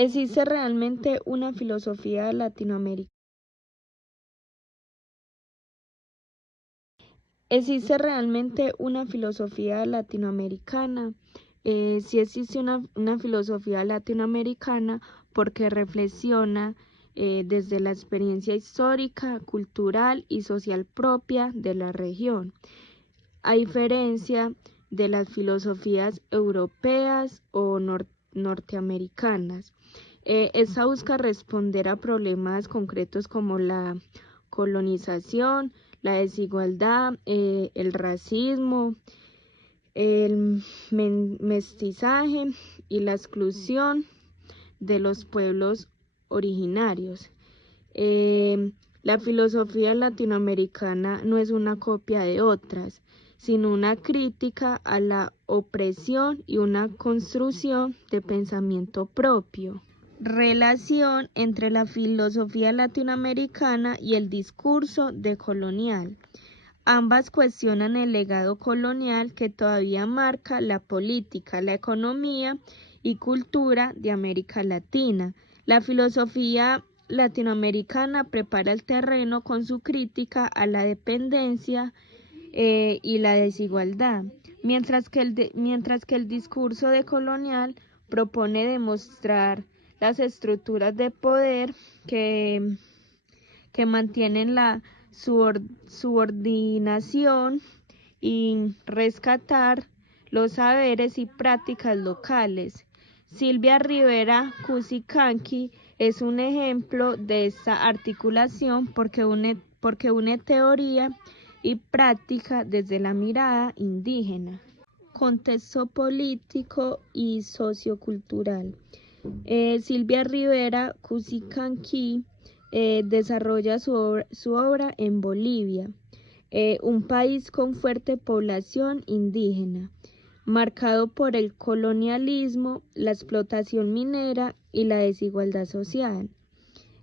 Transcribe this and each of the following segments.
¿Existe realmente una filosofía latinoamericana? ¿Existe realmente una filosofía latinoamericana? Sí existe una filosofía latinoamericana porque reflexiona desde la experiencia histórica, cultural y social propia de la región, a diferencia de las filosofías europeas o norteamericanas. Esta busca responder a problemas concretos como la colonización, la desigualdad, el racismo, el mestizaje y la exclusión de los pueblos originarios. La filosofía latinoamericana no es una copia de otras, sino una crítica a la opresión y una construcción de pensamiento propio. Relación entre la filosofía latinoamericana y el discurso decolonial. Ambas cuestionan el legado colonial que todavía marca la política, la economía y cultura de América Latina. La filosofía latinoamericana prepara el terreno con su crítica a la dependencia y la desigualdad, mientras que el discurso decolonial propone demostrar las estructuras de poder que mantienen la subordinación y rescatar los saberes y prácticas locales. Silvia Rivera Cusicanqui es un ejemplo de esta articulación porque une teoría y práctica desde la mirada indígena. Contexto político y sociocultural. Silvia Rivera Cusicanqui desarrolla su obra en Bolivia, un país con fuerte población indígena, marcado por el colonialismo, la explotación minera y la desigualdad social.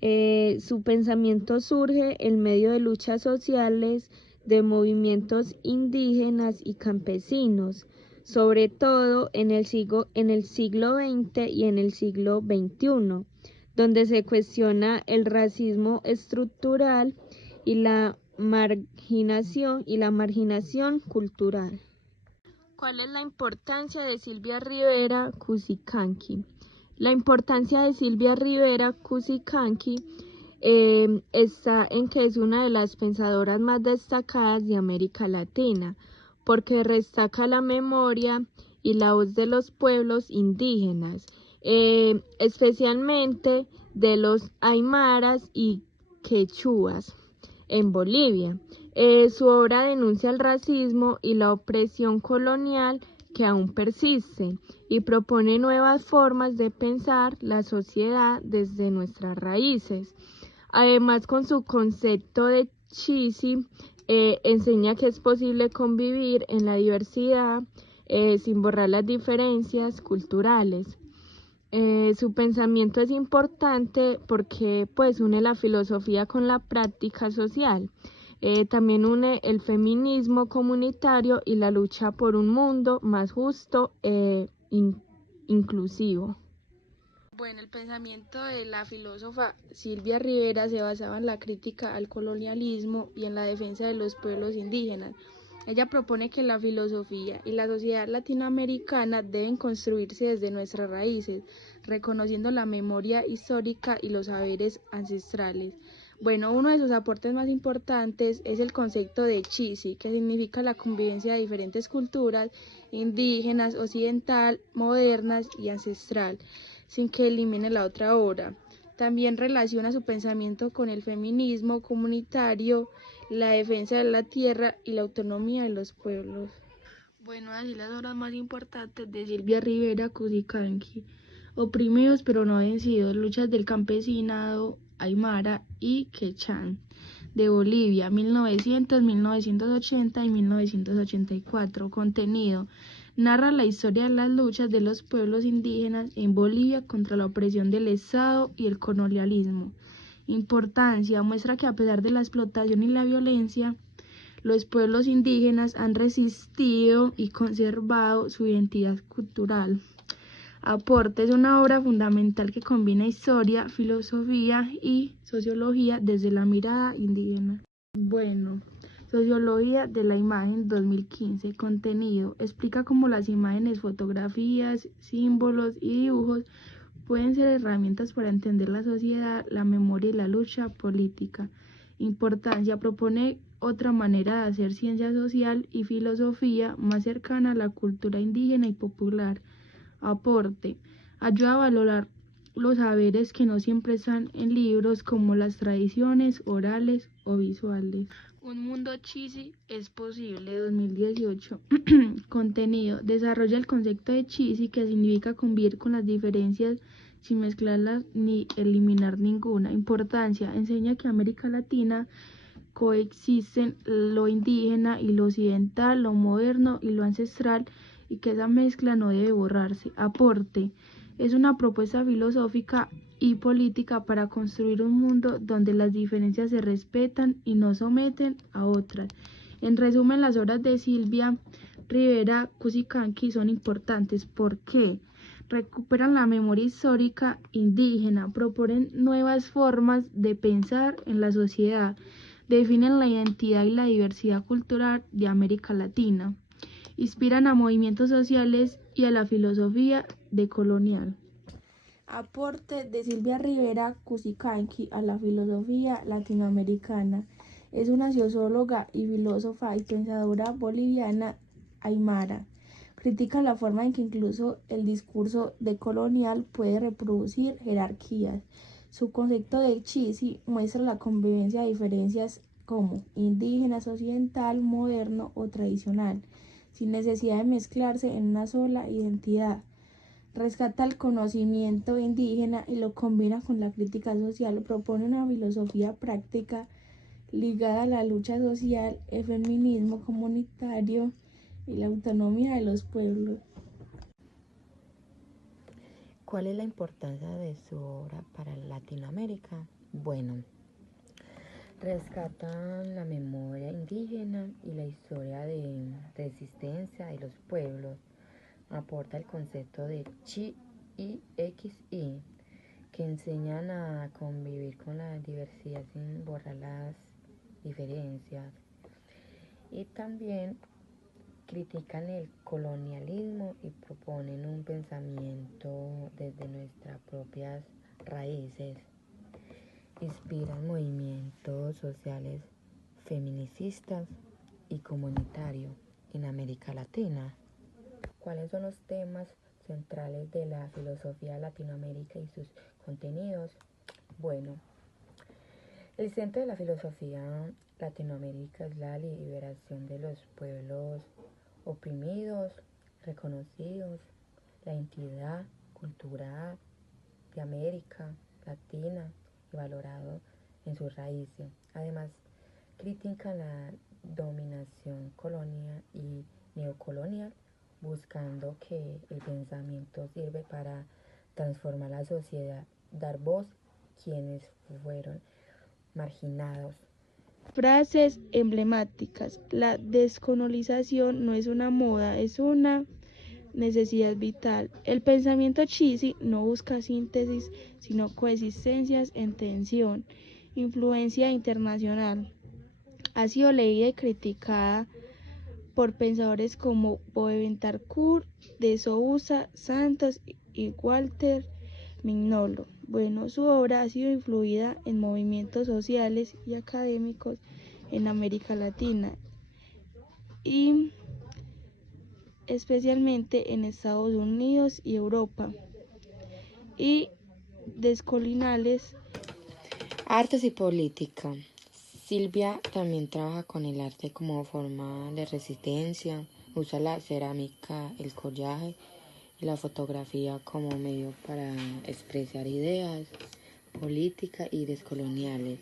Su pensamiento surge en medio de luchas sociales de movimientos indígenas y campesinos, sobre todo en el siglo XX y en el siglo XXI, donde se cuestiona el racismo estructural y la marginación cultural. ¿Cuál es la importancia de Silvia Rivera Cusicanqui? La importancia de Silvia Rivera Cusicanqui está en que es una de las pensadoras más destacadas de América Latina, porque destaca la memoria y la voz de los pueblos indígenas, especialmente de los aymaras y quechuas en Bolivia. Su obra denuncia el racismo y la opresión colonial que aún persiste y propone nuevas formas de pensar la sociedad desde nuestras raíces. Además, con su concepto de Chisi, enseña que es posible convivir en la diversidad sin borrar las diferencias culturales. Su pensamiento es importante porque pues une la filosofía con la práctica social. También une el feminismo comunitario y la lucha por un mundo más justo e inclusivo. Bueno, el pensamiento de la filósofa Silvia Rivera se basaba en la crítica al colonialismo y en la defensa de los pueblos indígenas. Ella propone que la filosofía y la sociedad latinoamericana deben construirse desde nuestras raíces, reconociendo la memoria histórica y los saberes ancestrales. Bueno, uno de sus aportes más importantes es el concepto de Chisi, que significa la convivencia de diferentes culturas indígenas, occidental, modernas y ancestral, sin que elimine la otra obra. También relaciona su pensamiento con el feminismo comunitario, la defensa de la tierra y la autonomía de los pueblos. Bueno, así las obras más importantes de Silvia Rivera Cusicanqui: Oprimidos pero no vencidos, luchas del campesinado aymara y quechán de Bolivia, 1900, 1980 y 1984. Contenido: narra la historia de las luchas de los pueblos indígenas en Bolivia contra la opresión del Estado y el colonialismo. Importancia: muestra que a pesar de la explotación y la violencia, los pueblos indígenas han resistido y conservado su identidad cultural. Aporte es una obra fundamental que combina historia, filosofía y sociología desde la mirada indígena. Bueno, Sociología de la Imagen 2015. Contenido. Explica cómo las imágenes, fotografías, símbolos y dibujos pueden ser herramientas para entender la sociedad, la memoria y la lucha política. Importancia. Propone otra manera de hacer ciencia social y filosofía más cercana a la cultura indígena y popular. Aporte. Ayuda a valorar los saberes que no siempre están en libros, como las tradiciones orales o visuales. Un mundo Chisi es posible, 2018. Contenido. Desarrolla el concepto de Chisi, que significa convivir con las diferencias sin mezclarlas ni eliminar ninguna. Importancia. Enseña que América Latina coexisten lo indígena y lo occidental, lo moderno y lo ancestral, y que esa mezcla no debe borrarse. Aporte. Es una propuesta filosófica y política para construir un mundo donde las diferencias se respetan y no someten a otras. En resumen, las obras de Silvia Rivera Cusicanqui son importantes. ¿Por qué? Recuperan la memoria histórica indígena, proponen nuevas formas de pensar en la sociedad, definen la identidad y la diversidad cultural de América Latina, inspiran a movimientos sociales y a la filosofía decolonial. Aporte de Silvia Rivera Cusicanqui a la filosofía latinoamericana. Es una socióloga y filósofa y pensadora boliviana aymara. Critica la forma en que incluso el discurso decolonial puede reproducir jerarquías. Su concepto de Chisi muestra la convivencia de diferencias como indígenas, occidental, moderno o tradicional, sin necesidad de mezclarse en una sola identidad. Rescata el conocimiento indígena y lo combina con la crítica social. Propone una filosofía práctica ligada a la lucha social, el feminismo comunitario y la autonomía de los pueblos. ¿Cuál es la importancia de su obra para Latinoamérica? Bueno, rescatan la memoria indígena y la historia de resistencia de los pueblos. Aporta el concepto de Chi y XI, que enseñan a convivir con la diversidad sin borrar las diferencias. Y también critican el colonialismo y proponen un pensamiento desde nuestras propias raíces. Inspiran movimientos sociales feministas y comunitarios en América Latina. ¿Cuáles son los temas centrales de la filosofía de Latinoamérica y sus contenidos? Bueno, el centro de la filosofía Latinoamérica es la liberación de los pueblos oprimidos, reconocidos, la identidad cultural de América Latina y valorado en sus raíces. Además, critica la dominación colonial y neocolonial, buscando que el pensamiento sirve para transformar la sociedad, dar voz a quienes fueron marginados. Frases emblemáticas. La descolonización no es una moda, es una necesidad vital. El pensamiento Chisi no busca síntesis, sino coexistencias en tensión. Influencia internacional. Ha sido leída y criticada por pensadores como Boaventura de Sousa Santos y Walter Mignolo. Bueno, su obra ha sido influida en movimientos sociales y académicos en América Latina y especialmente en Estados Unidos y Europa. Y descolinales. Artes y política. Silvia también trabaja con el arte como forma de resistencia, usa la cerámica, el collaje y la fotografía como medio para expresar ideas políticas y descoloniales.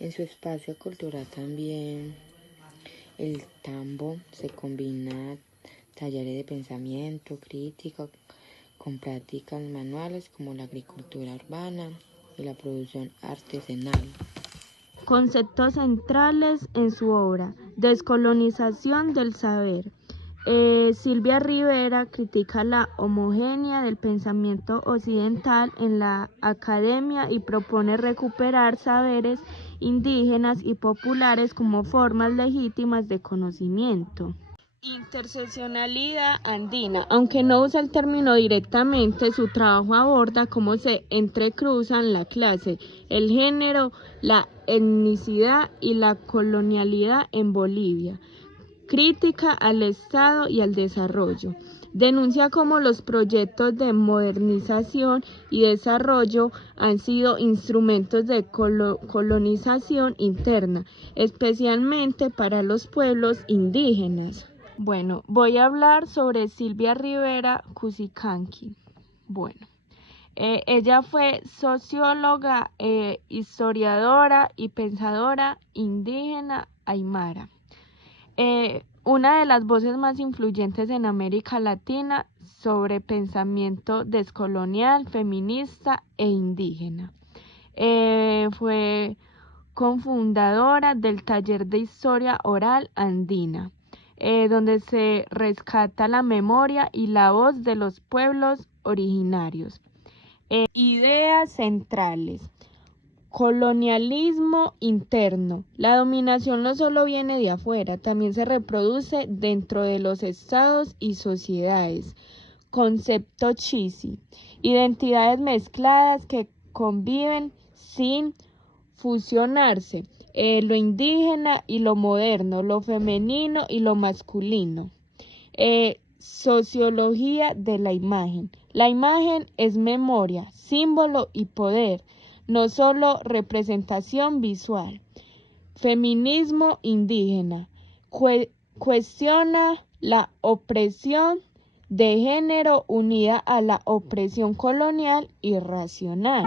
En su espacio cultural también el tambo se combina talleres de pensamiento crítico con prácticas manuales como la agricultura urbana y la producción artesanal. Conceptos centrales en su obra: descolonización del saber, Silvia Rivera critica la homogeneidad del pensamiento occidental en la academia y propone recuperar saberes indígenas y populares como formas legítimas de conocimiento. Interseccionalidad andina. Aunque no usa el término directamente, su trabajo aborda cómo se entrecruzan la clase, el género, la etnicidad y la colonialidad en Bolivia. Crítica al Estado y al desarrollo. Denuncia cómo los proyectos de modernización y desarrollo han sido instrumentos de colonización interna, especialmente para los pueblos indígenas. Bueno, voy a hablar sobre Silvia Rivera Cusicanqui. Bueno, ella fue socióloga, historiadora y pensadora indígena aymara. Una de las voces más influyentes en América Latina sobre pensamiento descolonial, feminista e indígena. Fue cofundadora del Taller de Historia Oral Andina, donde se rescata la memoria y la voz de los pueblos originarios. Ideas centrales. Colonialismo interno. La dominación no solo viene de afuera, también se reproduce dentro de los estados y sociedades. Concepto Chisi. Identidades mezcladas que conviven sin fusionarse. Lo indígena y lo moderno, lo femenino y lo masculino. Sociología de la imagen. La imagen es memoria, símbolo y poder, no solo representación visual. Feminismo indígena. Cuestiona la opresión de género unida a la opresión colonial y racional.